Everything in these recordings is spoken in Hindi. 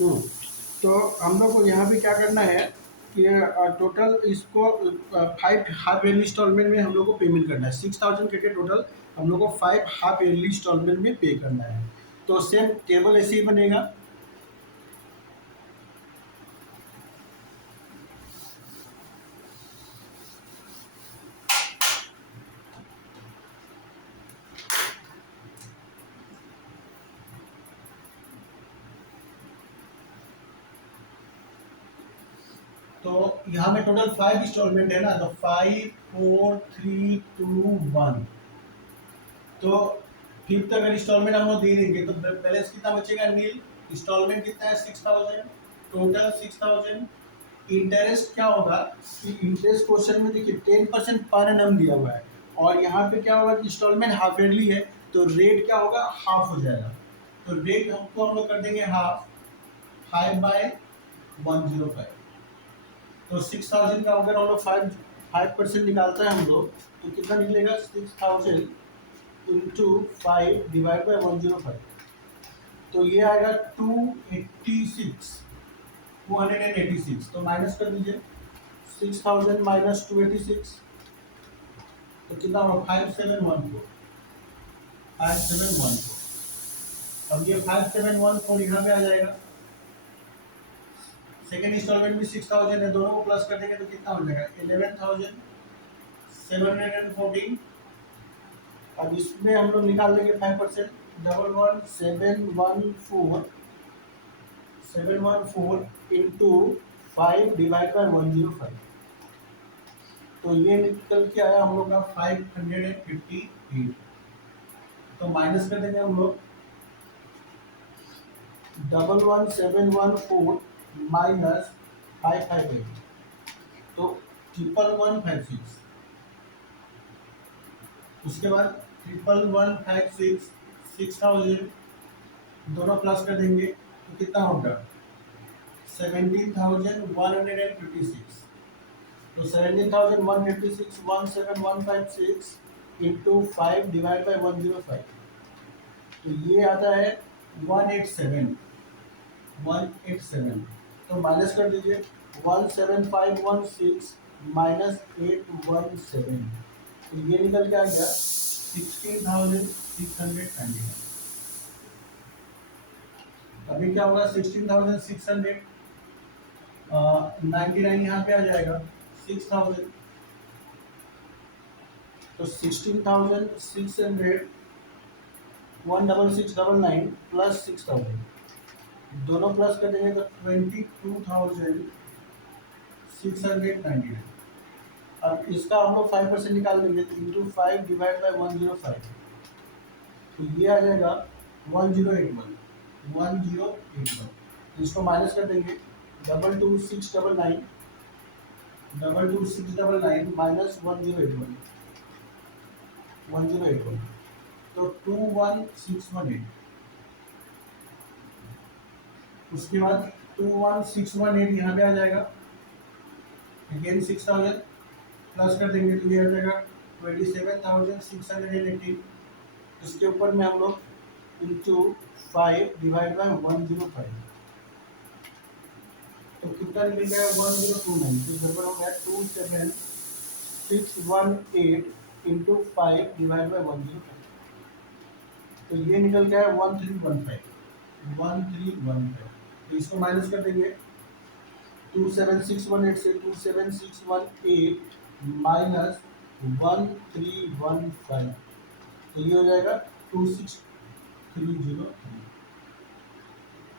हम्म, तो हम लोग को यहाँ पे क्या करना है कि टोटल इसको 5 हाफ ईयरली इंस्टॉलमेंट में हम लोग को पेमेंट करना है। 6000 करके टोटल हम लोग को 5 हाफ ईयरली इंस्टॉलमेंट में पे करना है। तो सेम टेबल ऐसे ही बनेगा। तो यहाँ में टोटल 5 इंस्टॉलमेंट है ना, तो 5 4 3 2 1। तो फिफ्थ अगर इंस्टॉलमेंट हम लोग दे देंगे तो बैलेंस कितना बचेगा? नील। इंस्टॉलमेंट कितना है? 6000। टोटल 6000। इंटरेस्ट क्या होगा कि इंटरेस्ट क्वेश्चन में देखिए 10% पर एनम दिया हुआ है, और यहाँ पे क्या होगा कि इंस्टॉलमेंट हाफ ईयरली है, तो रेट क्या होगा? हाफ हो जाएगा। तो रेट हमको हम लोग कर देंगे हाफ, 5/105। तो 6000 का अगर हम लोग 5% निकालता है हम लोग, तो कितना निकलेगा? 6000 इंटू 5 डिवाइड बाई 105। तो ये आएगा 286। तो माइनस कर दीजिए 6000 माइनस 286, तो कितना होगा? 5714। अब ये 5714 यहाँ पे आ जाएगा। सेकेंड इंस्टॉलमेंट भी 6000 है, दोनों को प्लस कर देंगे तो कितना हो जाएगा? 11714। अब इसमें हम लोग निकाल देंगे 5%। 11714 इंटू 5 डिवाइड बाई 105। तो ये निकल के आया हम लोग का 558। तो माइनस कर देंगे हम लोग 11714 माइनस 558, तो 11156। उसके बाद 11156 6000 दोनों प्लस कर देंगे तो कितना होगा? 17156। तो 17156 17156 इंटू 5 डिवाइड बाई 105। तो ये आता है 187। तो माइनस कर दीजिए 17516 माइनस 817। तो ये निकल के आ गया 16690। अभी क्या होगा? 16699 यहाँ पे आ जाएगा 6000। तो 16600 16699 प्लस 6000 दोनों प्लस कर देंगे तो 22699। अब इसका हम लोग 5% निकाल देंगे तो इंटू 5 डिवाइड बाई 105। तो ये आ जाएगा 1081। तो इसको माइनस कर देंगे 22699 माइनस 1081 तो 21618। उसके बाद 21618 यहाँ पे आ जाएगा। अगेन 6000 प्लस कर देंगे तो ये आ जाएगा 27680। इसके ऊपर में हम लोग इंटू 5 डिवाइड बाई 105। तो कितना निकल गया? 1029। तो गड़बड़ हो गया। 27618 इंटू 5 डिवाइड बाई 105। तो ये निकल गया है 1315। तो इसको माइनस कर देंगे 27618 से 27618 माइनस 1315। तो ये हो जाएगा 26303।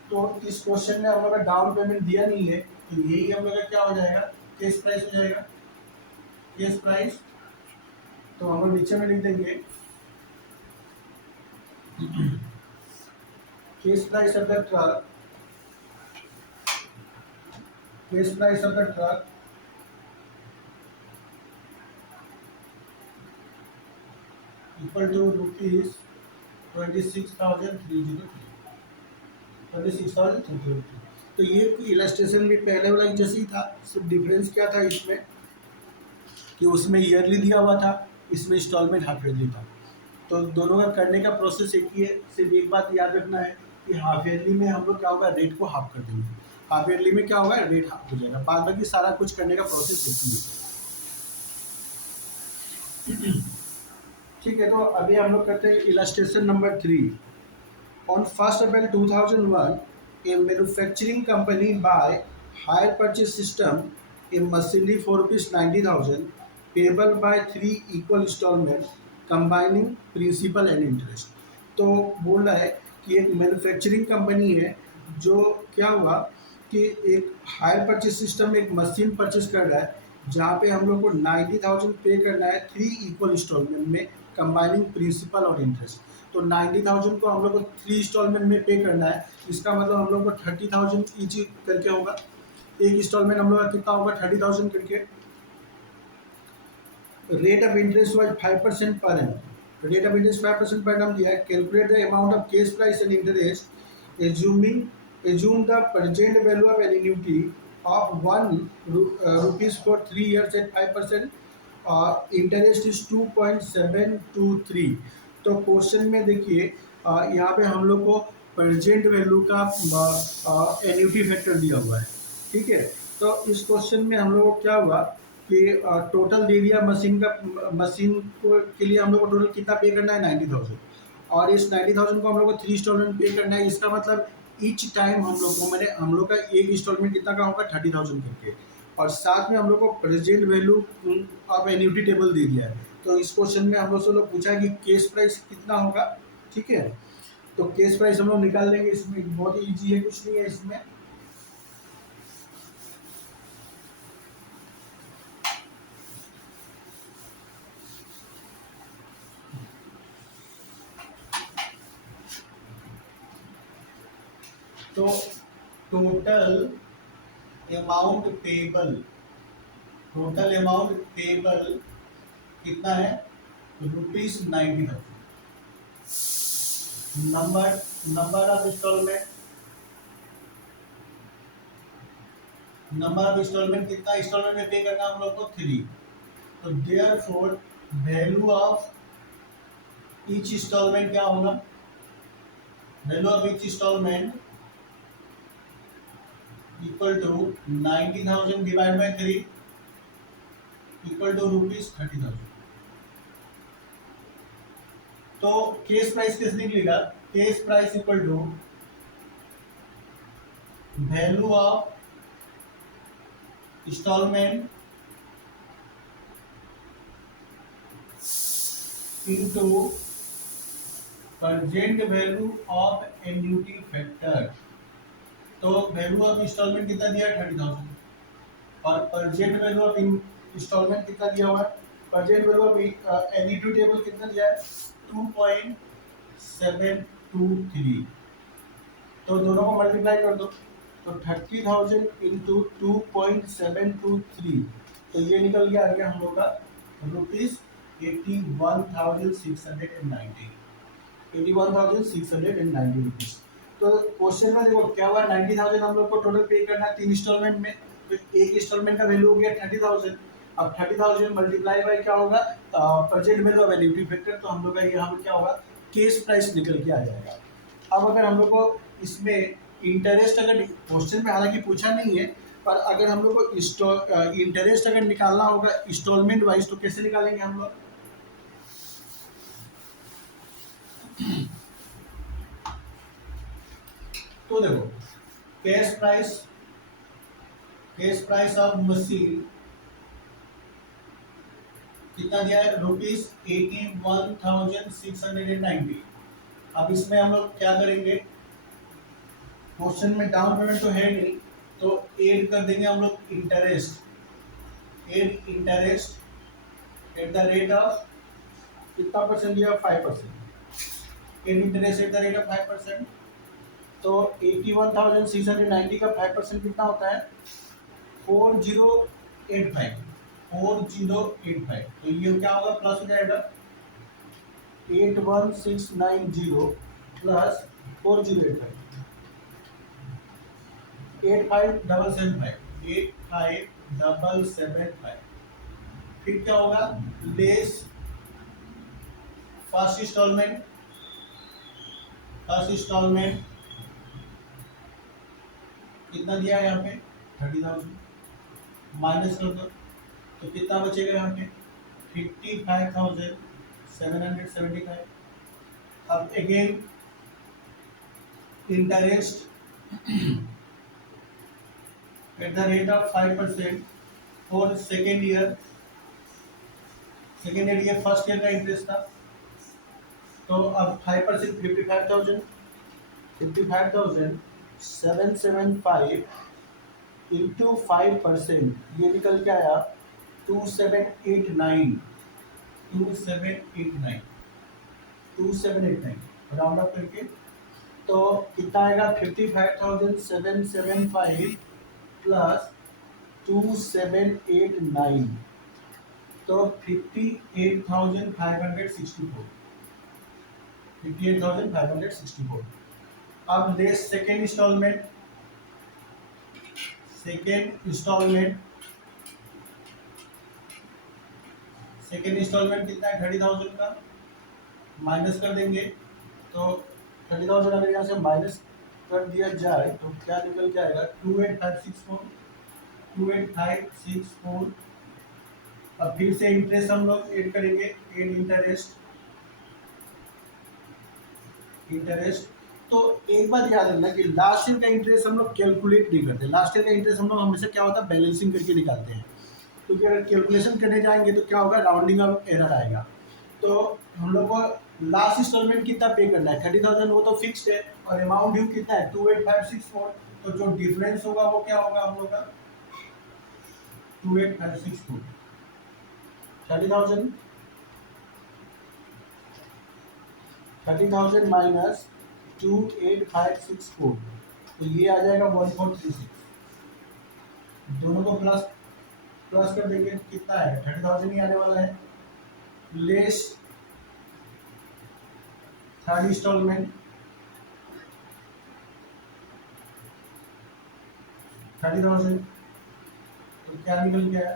तो इस क्वेश्चन में हम लोग का डाउन पेमेंट दिया नहीं है, तो यही हम लोग का क्या हो जाएगा? केस प्राइस हो जाएगा। केस प्राइस तो हम लोग नीचे में लिख देंगे cash price of the truck. Cash price of the truck equal to rupees 26,303। तो ये इलस्ट्रेशन भी पहले वाला जैसे ही था, सिर्फ डिफरेंस क्या था इसमें कि उसमें ईयरली दिया हुआ था, इसमें इंस्टॉलमेंट हाफ ईयरली था। तो दोनों का करने का प्रोसेस एक ही है। सिर्फ एक बात याद रखना है कि हाफ ईयरली में हम लोग क्या होगा, रेट को हाफ कर देंगे। हाफ ईयरली में क्या होगा, रेट हाफ हो जाएगा। बाद बाकी सारा कुछ करने का प्रोसेस एक ही है। ठीक है, तो अभी हम लोग करते हैं illustration number 3। On 1st April 2001, a manufacturing company buy hire purchase system a machinery for rupees 90,000 payable by 3 equal installments combining principal and interest। तो बोल रहा है कि एक मैन्युफैक्चरिंग कंपनी है, जो क्या हुआ कि एक हायर परचेज सिस्टम एक मशीन परचेज कर रहा है, जहाँ पे हम लोग को 90,000 पे करना है 3 इक्वल इंस्टॉलमेंट में कंबाइनिंग प्रिंसिपल और इंटरेस्ट। तो 90,000 को हम लोग को 3 इंस्टॉलमेंट में पे करना है, इसका मतलब हम लोग को 30,000 ईच करके होगा। एक इंस्टॉलमेंट हम लोग का कितना होगा, 30,000 करके। Rate of interest was 5% per annum. Rate of interest 5% पर एनम दिया है। Calculate the amount of cash price and interest assume the present value of annuity of 1 rupees for 3 years at 5%। Interest is 2.723। तो क्वेश्चन में देखिए यहाँ पे हम लोग को प्रेजेंट वैल्यू का एन्युटी फैक्टर दिया हुआ है। ठीक है, तो इस क्वेश्चन में हम लोग को क्या हुआ कि टोटल दे दिया मशीन का, मशीन को के लिए हम लोग को टोटल कितना पे करना है, 90,000। और इस 90,000 को हम लोग को 3 इंस्टॉलमेंट पे करना है। इसका मतलब ईच टाइम हम लोग को, मैंने हम लोग का एक इंस्टॉलमेंट कितना का होगा, 30,000 करके। और साथ में हम लोग को present value of annuity table दे दिया है। तो इस क्वेश्चन में हम लोग से लोग पूछा है कि केस प्राइस कितना होगा। ठीक है, तो केस प्राइस हम लोग निकाल लेंगे। इसमें बहुत ही ईजी है, कुछ नहीं है इसमें। तो total amount payable, total amount payable कितना है, ₹90,000। Number number of instalment, number of instalment कितना इंस्टॉलमेंट में पे करना हम लोग को, 3। तो therefore value of each instalment क्या होगा, value of each instalment equal to 90,000 divide by 3 equal to ₹30,000। तो केस प्राइस कैसे निकलेगा, cash price equal to value of instalment into present value of annuity factor. तो वैल्यू ऑफ इंस्टॉलमेंट कितना दिया है, 30,000। और प्रेजेंट वैल्यू ऑफ इंस्टॉलमेंट कितना दिया हुआ है, present value of annuity table कितना दिया है, 2.723। तो दोनों को मल्टीप्लाई कर दो, तो 30,000 इंटू 2.723, तो ये निकल गया आ गया हम लोग का ₹81,690, 81,690 रुपीज। तो क्वेश्चन में देखो क्या हुआ, 90,000 हम लोग को टोटल पे करना है 3 इंस्टॉलमेंट में। तो एक इंस्टॉलमेंट का वैल्यू हो गया 30,000। अब 30,000 मल्टीप्लाई बाय क्या होगा, present value of annuity factor. तो हम लोग का यहाँ पर क्या होगा, केस प्राइस निकल के आ जाएगा। अब अगर हम लोग को इसमें इंटरेस्ट, अगर क्वेश्चन में हालांकि पूछा नहीं है, पर अगर हम लोग को इंटरेस्ट अगर निकालना होगा इंस्टॉलमेंट वाइज, तो कैसे निकालेंगे हम लोग। तो देखो कैश प्राइस ऑफ मशीन कितना दिया है, ₹81,690। अब इसमें हम लोग क्या करेंगे, क्वेश्चन में डाउन पेमेंट तो है नहीं, तो ऐड कर देंगे हम लोग interest, add interest at the rate of कितना परसेंट दिया, 5%। Add interest at the rate of 5%। तो 81,690 का 5% कितना होता है, 4085। 4085, तो ये क्या होगा, प्लस हो जाएगा 81,690 प्लस 4085, 85,775, 85,775। फिर क्या होगा, लेस फर्स्ट इंस्टॉलमेंट कितना दिया है यहाँ पे 30,000, माइनस कर दो तो कितना बचेगा यहाँ पे 55,775। अब again interest at the rate of 5% for second year. Second year ये फर्स्ट ईयर का इंटरेस्ट था, तो अब 5% 55,775 इंटू 5% ये निकल के आया 2789 2789 2789 राउंड अप करके। तो कितना आएगा 55,775 प्लस 2789, तो 58,564 58,564। अब ले सेकेंड इंस्टॉलमेंट कितना है 30,000 का, माइनस कर देंगे तो 30,000 अगर यहाँ से माइनस कर दिया जाए तो क्या निकल के आएगा 28,564। अब फिर से इंटरेस्ट हम लोग ऐड करेंगे, एड इंटरेस्ट। तो एक बात याद रखना कि लास्ट ईयर का इंटरेस्ट हम लोग कैलकुलेट नहीं करते, लास्ट ईयर का इंटरेस्ट हम लोग हमेशा क्या होता है बैलेंसिंग करके निकालते हैं, क्योंकि अगर कैलकुलेशन करने जाएंगे तो क्या होगा राउंडिंग ऑफ एरर आएगा। तो हम लोग को लास्ट इंस्टॉलमेंट कितना पे करना है 30,000, वो तो फिक्स्ड है, और अमाउंट ड्यू कितना है 28,564। तो जो डिफरेंस होगा वो क्या होगा हम लोग का 28,564 30,000 माइनस 28,564, तो ये आ जाएगा 1436। दोनों को प्लस प्लस कर देंगे कितना है 30,000 ही आने वाला है, लेस थर्ड इंस्टॉलमेंट 30,000, तो क्या निकल गया।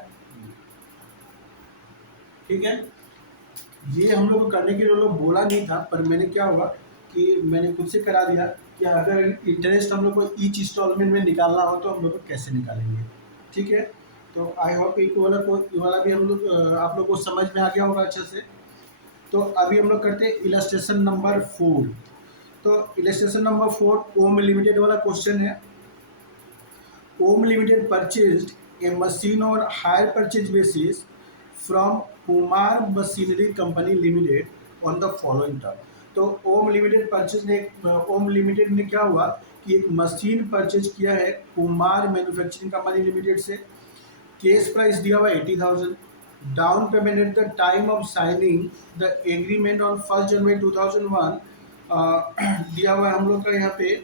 ठीक है, ये हम लोग को करने के लिए लोग बोला नहीं था, पर मैंने क्या हुआ कि मैंने खुद से करा दिया कि अगर इंटरेस्ट हम लोग को ईच इंस्टॉलमेंट में निकालना हो तो हम लोग को कैसे निकालेंगे। ठीक है, तो आई होप ये वाला भी हम लोग आप लोग को समझ में आ गया होगा अच्छे से। तो अभी हम लोग करते हैं इलस्ट्रेशन नंबर 4। तो इलस्ट्रेशन नंबर 4 ओम लिमिटेड वाला क्वेश्चन है। ओम लिमिटेड परचेज्ड ए मशीन और hire purchase basis from Kumar machinery company limited on the following term. तो ओम लिमिटेड ने क्या हुआ कि एक मशीन परचेज किया है कुमार मैन्युफैक्चरिंग कंपनी लिमिटेड से। केस प्राइस दिया हुआ 80,000, down payment at the time of signing the agreement on 1 जनवरी 2001 दिया हुआ है हम लोग का यहाँ पे